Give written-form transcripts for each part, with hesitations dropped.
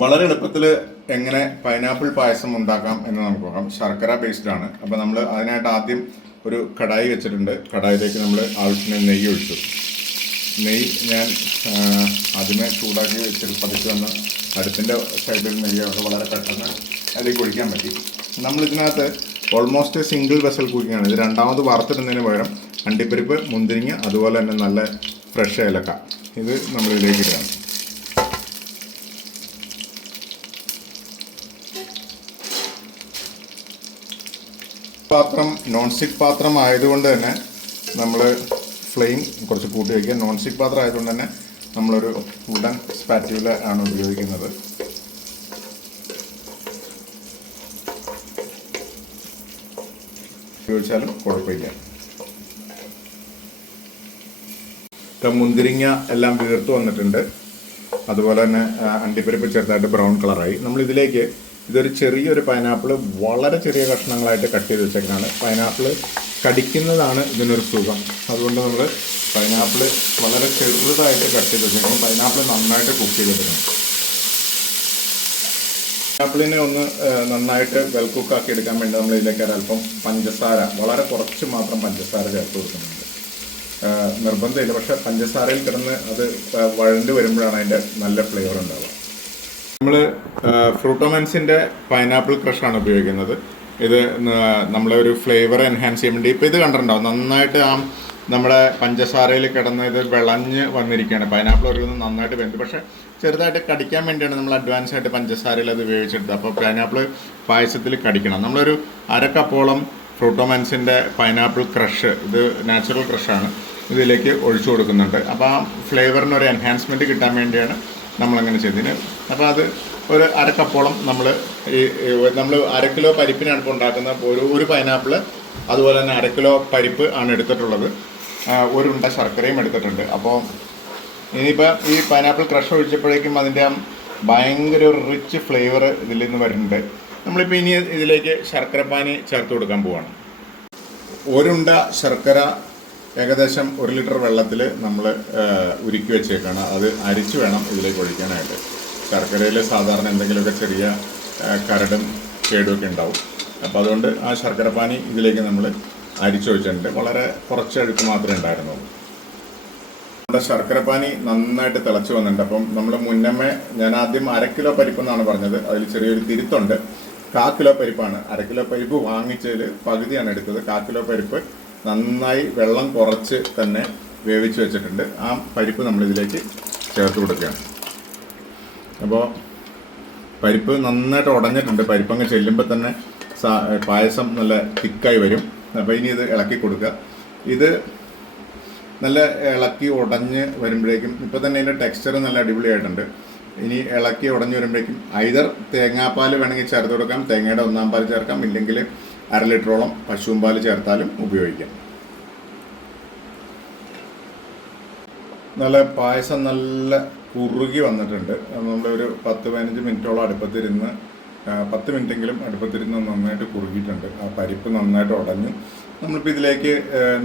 വളരെ എളുപ്പത്തിൽ എങ്ങനെ പൈനാപ്പിൾ പായസം ഉണ്ടാക്കാം എന്ന് നമുക്ക് നോക്കാം. ശർക്കര ബേസ്ഡ് ആണ്. അപ്പോൾ നമ്മൾ അതിനായിട്ട് ആദ്യം ഒരു കടായി വെച്ചിട്ടുണ്ട്. കടായിലേക്ക് നമ്മൾ ആവശ്യത്തിന് നെയ്യ് ഒഴിച്ചു. നെയ്യ് ഞാൻ ആദ്യമേ ചൂടാക്കി വെച്ചിട്ട് പതിച്ച് വന്ന് അടുപ്പിൻ്റെ സൈഡിൽ നെയ്യ് വളരെ പെട്ടെന്ന് അതിലേക്ക് ഒഴിക്കാൻ പറ്റി. നമ്മളിതിനകത്ത് ഓൾമോസ്റ്റ് സിംഗിൾ വെസൽ കുക്കിംഗ് ആണ്. ഇത് രണ്ടാമത് വറുത്തിടുന്നതിന് പകരം അണ്ടിപ്പരിപ്പ്, മുന്തിരിങ്ങ, അതുപോലെ തന്നെ നല്ല ഫ്രഷ് ഏലക്ക ഇത് നമ്മളിതിലേക്ക് ഇടുകയാണ്. പാത്രം നോൺ സ്റ്റിക്ക് പാത്രം ആയതുകൊണ്ട് തന്നെ നമ്മൾ ഫ്ലെയിം കുറച്ച് കൂട്ടി വയ്ക്കുക. നോൺ സ്റ്റിക്ക് പാത്രം ആയതുകൊണ്ട് തന്നെ നമ്മളൊരു വുഡൻ സ്പാറ്റ്യൂല ആണ് ഉപയോഗിക്കുന്നത്. ഉപയോഗിച്ചാലും കുഴപ്പമില്ല. മുന്തിരിങ്ങ എല്ലാം വീർത്ത് വന്നിട്ടുണ്ട്. അതുപോലെ തന്നെ അണ്ടിപ്പരിപ്പ് ചെറുതായിട്ട് ബ്രൗൺ കളറായി. നമ്മളിതിലേക്ക് ഇതൊരു ചെറിയൊരു പൈനാപ്പിൾ വളരെ ചെറിയ കഷ്ണങ്ങളായിട്ട് കട്ട് ചെയ്ത് വെച്ചേക്കാണ്. പൈനാപ്പിൾ കടിക്കുന്നതാണ് ഇതിനൊരു സുഖം. അതുകൊണ്ട് നമ്മൾ പൈനാപ്പിൾ വളരെ ചെറുതായിട്ട് കട്ട് ചെയ്ത് വെച്ചേക്കണം. പൈനാപ്പിൾ നന്നായിട്ട് കുക്ക് ചെയ്തെടുക്കണം. പൈനാപ്പിളിനെ ഒന്ന് നന്നായിട്ട് വെൽ കുക്കാക്കി എടുക്കാൻ വേണ്ടി നമ്മൾ ഇതിലേക്ക് അല്പം പഞ്ചസാര, വളരെ കുറച്ച് മാത്രം പഞ്ചസാര ചേർത്ത് കൊടുക്കുന്നുണ്ട്. നിർബന്ധമില്ല, പക്ഷേ പഞ്ചസാരയിൽ കിടന്ന് അത് വഴണ്ട് വരുമ്പോഴാണ് അതിൻ്റെ നല്ല ഫ്ലേവർ ഉണ്ടാവുക. നമ്മൾ ഫ്രൂട്ടോമൻസിൻ്റെ പൈനാപ്പിൾ ക്രഷാണ് ഉപയോഗിക്കുന്നത്. ഇത് നമ്മളെ ഒരു ഫ്ലേവർ എൻഹാൻസ് ചെയ്യാൻ വേണ്ടി. ഇപ്പോൾ ഇത് കണ്ടിട്ടുണ്ടാവും, നന്നായിട്ട് നമ്മുടെ പഞ്ചസാരയിൽ കിടന്ന് ഇത് വിളഞ്ഞ് വന്നിരിക്കുകയാണ്. പൈനാപ്പിൾ ഒരു നന്നായിട്ട് വെന്ത്, പക്ഷേ ചെറുതായിട്ട് കടിക്കാൻ വേണ്ടിയാണ് നമ്മൾ അഡ്വാൻസ് ആയിട്ട് പഞ്ചസാരയിൽ അത് ഉപയോഗിച്ചെടുത്തത്. അപ്പോൾ പൈനാപ്പിൾ പായസത്തിൽ കടിക്കണം. നമ്മളൊരു അരക്കപ്പോളം ഫ്രൂട്ടോമൻസിൻ്റെ പൈനാപ്പിൾ ക്രഷ്, ഇത് നാച്ചുറൽ ക്രഷാണ്, ഇതിലേക്ക് ഒഴിച്ചു കൊടുക്കുന്നുണ്ട്. അപ്പോൾ ആ ഫ്ലേവറിനൊരു എൻഹാൻസ്മെൻറ്റ് കിട്ടാൻ വേണ്ടിയാണ് നമ്മളങ്ങനെ ചെയ്തതിന്. അപ്പോൾ അത് ഒരു അരക്കപ്പോളം നമ്മൾ അര കിലോ പരിപ്പിനാണ് ഇപ്പോൾ ഉണ്ടാക്കുന്നത്. ഒരു പൈനാപ്പിൾ, അതുപോലെ തന്നെ അര കിലോ പരിപ്പ് ആണ് എടുത്തിട്ടുള്ളത്. ഒരു ഉണ്ട ശർക്കരയും എടുത്തിട്ടുണ്ട്. അപ്പോൾ ഇനിയിപ്പോൾ ഈ പൈനാപ്പിൾ ക്രഷ് ഒഴിച്ചപ്പോഴേക്കും അതിൻ്റെ ഭയങ്കര ഒരു റിച്ച് ഫ്ലേവർ ഇതിൽ നിന്ന് വരുന്നുണ്ട്. നമ്മളിപ്പോൾ ഇനി ഇതിലേക്ക് ശർക്കരപ്പാനി ചേർത്ത് കൊടുക്കാൻ പോവാണ്. ഒരുണ്ട ശർക്കര ഏകദേശം 1 ലിറ്റർ വെള്ളത്തിൽ നമ്മൾ ഉരുക്കി വെച്ചേക്കാണ്. അത് അരിച്ച് വേണം ഇതിലേക്ക് ഒഴിക്കാനായിട്ട്. ശർക്കരയിൽ സാധാരണ എന്തെങ്കിലുമൊക്കെ ചെറിയ കരടും കേടുമൊക്കെ ഉണ്ടാവും. അപ്പോൾ അതുകൊണ്ട് ആ ശർക്കരപ്പാനി ഇതിലേക്ക് നമ്മൾ അരിച്ചൊഴിച്ചിട്ടുണ്ട്. വളരെ കുറച്ച് അഴുക്ക് മാത്രമേ ഉണ്ടായിരുന്നുള്ളൂ. നമ്മുടെ ശർക്കരപ്പാനി നന്നായിട്ട് തിളച്ച് വന്നിട്ടുണ്ട്. അപ്പം നമ്മൾ മുന്നമേ ഞാൻ ആദ്യം 1 കിലോ പരിപ്പെന്നാണ് പറഞ്ഞത്. അതിൽ ചെറിയൊരു തിരുത്തുണ്ട്. 1/4 കിലോ പരിപ്പാണ്. 1/2 കിലോ പരിപ്പ് വാങ്ങിച്ചതിൽ പകുതിയാണ് എടുത്തത്. 1/4 കിലോ പരിപ്പ് നന്നായി വെള്ളം കുറച്ച് തന്നെ വേവിച്ച് വെച്ചിട്ടുണ്ട്. ആ പരിപ്പ് നമ്മളിതിലേക്ക് ചേർത്ത് കൊടുക്കുകയാണ്. അപ്പോൾ പരിപ്പ് നന്നായിട്ട് ഉടഞ്ഞിട്ടുണ്ട്. പരിപ്പങ്ങ് ചെല്ലുമ്പോൾ തന്നെ പായസം നല്ല തിക്കായി വരും. അപ്പോൾ ഇനി ഇത് ഇളക്കി കൊടുക്കുക. ഇത് നല്ല ഇളക്കി ഉടഞ്ഞ് വരുമ്പോഴേക്കും ഇപ്പോൾ തന്നെ ഇതിൻ്റെ ടെക്സ്ചർ നല്ല അടിപൊളിയായിട്ടുണ്ട്. ഇനി ഇളക്കി ഉടഞ്ഞ് വരുമ്പോഴേക്കും ഐദർ തേങ്ങാപ്പാൽ വേണമെങ്കിൽ ചേർത്ത് കൊടുക്കാം, തേങ്ങയുടെ 1/4 പാൽ ചേർക്കാം, ഇല്ലെങ്കിൽ 1/2 ലിറ്ററോളം പശുവും പാൽ ചേർത്താലും ഉപയോഗിക്കാം. നല്ല പായസം നല്ല കുറുകി വന്നിട്ടുണ്ട്. നമ്മളൊരു 10-15 മിനിറ്റോളം അടുപ്പത്തിരുന്ന് 10 മിനിറ്റെങ്കിലും അടുപ്പത്തിരുന്ന് നന്നായിട്ട് കുറുകിയിട്ടുണ്ട്. ആ പരിപ്പ് നന്നായിട്ട് ഉടഞ്ഞു. നമ്മളിപ്പോൾ ഇതിലേക്ക്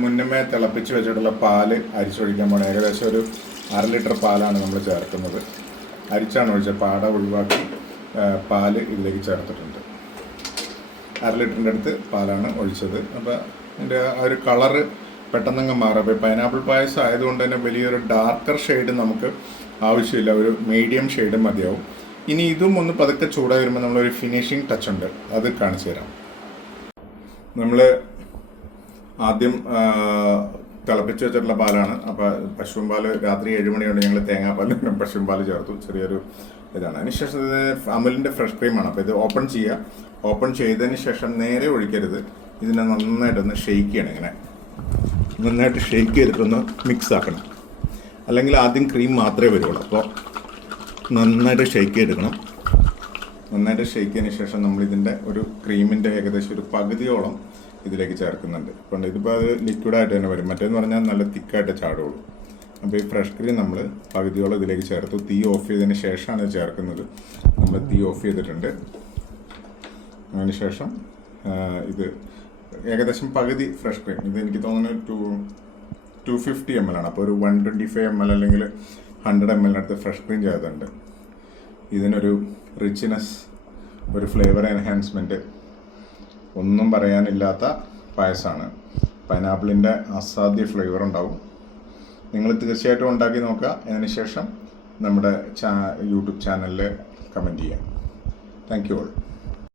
മുന്നമേ തിളപ്പിച്ച് വെച്ചിട്ടുള്ള പാല് അരിച്ചൊഴിക്കാൻ പോകണം. ഏകദേശം ഒരു 1/2 ലിറ്റർ പാലാണ് നമ്മൾ ചേർക്കുന്നത്. അരിച്ചാണ് ഒഴിച്ചത്. പാട ഒഴിവാക്കി പാല് ഇതിലേക്ക് ചേർത്തിട്ടുണ്ട്. 1/2 ലിറ്ററിൻ്റെ അടുത്ത് പാലാണ് ഒഴിച്ചത്. അപ്പോൾ അതിൻ്റെ ആ ഒരു കളറ് പെട്ടെന്നങ്ങ് മാറും. അപ്പോൾ പൈനാപ്പിൾ പായസം ആയതുകൊണ്ട് തന്നെ വലിയൊരു ഡാർക്കർ ഷെയ്ഡ് നമുക്ക് ആവശ്യമില്ല, ഒരു മീഡിയം ഷെയ്ഡ് മതിയാവും. ഇനി ഇതും ഒന്ന് പതുക്കെ ചൂടായി വരുമ്പോൾ നമ്മളൊരു ഫിനിഷിങ് ടച്ച് ഉണ്ട്, അത് കാണിച്ചു തരാം. നമ്മൾ ആദ്യം തിളപ്പിച്ച് വെച്ചിട്ടുള്ള പാലാണ്. അപ്പോൾ പശുവും പാല് രാത്രി 7 മണിയോടെ ഞങ്ങൾ തേങ്ങാപ്പാലും പശുവും പാല് ചേർത്തു. ചെറിയൊരു ഇതാണ്. അതിനുശേഷം ഇത് അമുലിൻ്റെ ഫ്രഷ് ക്രീമാണ്. അപ്പോൾ ഇത് ഓപ്പൺ ചെയ്യുക. ഓപ്പൺ ചെയ്തതിന് ശേഷം നേരെ ഒഴിക്കരുത്. ഇതിനെ നന്നായിട്ടൊന്ന് ഷെയ്ക്ക് ചെയ്യണം. ഇങ്ങനെ നന്നായിട്ട് ഷെയ്ക്ക് ചെയ്തിട്ടൊന്ന് മിക്സ് ആക്കണം. അല്ലെങ്കിൽ ആദ്യം ക്രീം മാത്രമേ വരുള്ളൂ. അപ്പോൾ നന്നായിട്ട് ഷെയ്ക്ക് ചെയ്തെടുക്കണം. നന്നായിട്ട് ഷെയ്ക്ക് ചെയ്തതിന് ശേഷം നമ്മളിതിൻ്റെ ഒരു ക്രീമിൻ്റെ ഏകദേശം ഒരു പകുതിയോളം ഇതിലേക്ക് ചേർക്കുന്നുണ്ട്. അപ്പോൾ ഇതിപ്പോൾ അത് ലിക്വിഡായിട്ട് തന്നെ വരും. മറ്റേന്ന് പറഞ്ഞാൽ നല്ല തിക്കായിട്ട് ചാടുള്ളൂ. അപ്പോൾ ഈ ഫ്രഷ് ക്രീം നമ്മൾ പകുതിയോളം ഇതിലേക്ക് ചേർത്തു. തീ ഓഫ് ചെയ്തതിന് ശേഷമാണ് ഇത് ചേർക്കുന്നത്. നമ്മൾ തീ ഓഫ് ചെയ്തിട്ടുണ്ട്. അതിനുശേഷം ഇത് ഏകദേശം പകുതി ഫ്രഷ് ക്രീം, ഇത് എനിക്ക് തോന്നുന്നു 250 ml ആണ്. അപ്പോൾ ഒരു 125 ml അല്ലെങ്കിൽ 100 ml അടുത്ത് ഫ്രഷ് ക്രീം ചേർത്തിട്ടുണ്ട്. ഇതിനൊരു റിച്ച്നെസ്, ഒരു ഫ്ലേവർ എൻഹാൻസ്മെൻറ്റ് ഒന്നും പറയാനില്ലാത്ത പായസമാണ്. പൈനാപ്പിളിൻ്റെ അസാധ്യ ഫ്ലേവർ ഉണ്ടാവും. നിങ്ങൾ തീർച്ചയായിട്ടും ഉണ്ടാക്കി നോക്കുക. അതിനുശേഷം നമ്മുടെ യൂട്യൂബ് ചാനലിൽ കമൻറ്റ് ചെയ്യാം. Thank you all.